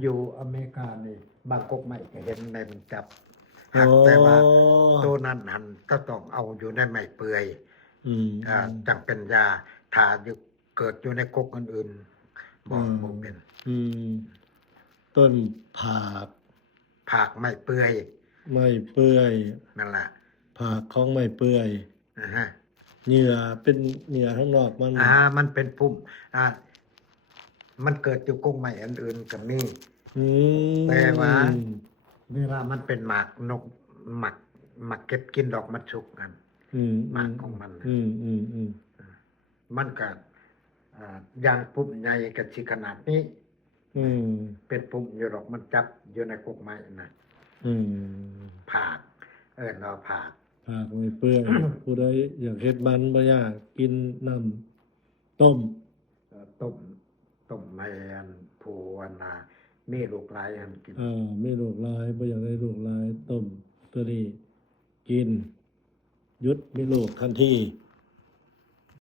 อยู่อเมริกานี่บางกกไม่ก็เห็นในมันจับ โอ้ หักแต่ว่าตัวนั้นหันก็ต้องเอาอยู่ในไม้เปื่อย อืม จังเป็นยาถ้าอยู่เกิดอยู่ในกกอื่นๆบ่เป็น อืมต้นผาก ผักไม้เปื่อย ไม่เปื่อย นั่นแหละ ผากของไม่เปื่อย นะฮะ เหงื่อเป็นเหงื่อข้างนอกมัน มันเป็นพุ่มมันเกิดอยู่กงไม้อันอื่นก็มี อืม แต่ว่าเวลามันเป็นหมากนกหมักเก็บกินดอกมันสุกกัน หมากของมัน มันก็ยางปุ่มใหญ่กับชิขนาดนี้ เป็นปุ่มอยู่ดอกมันจับอยู่ในกกไม้นะผากเราผาก ผากไม่เปื่อย ผู้ใดอยากเฮ็ดมันบ่ยากกินน้ำต้ม ต้มไม่อันผู้อันนามีลูกหลายอันกิน ไม่ลูกหลายบ่อยากได้ลูกหลายต้มตัวนี้กินหยุดมีลูกทันที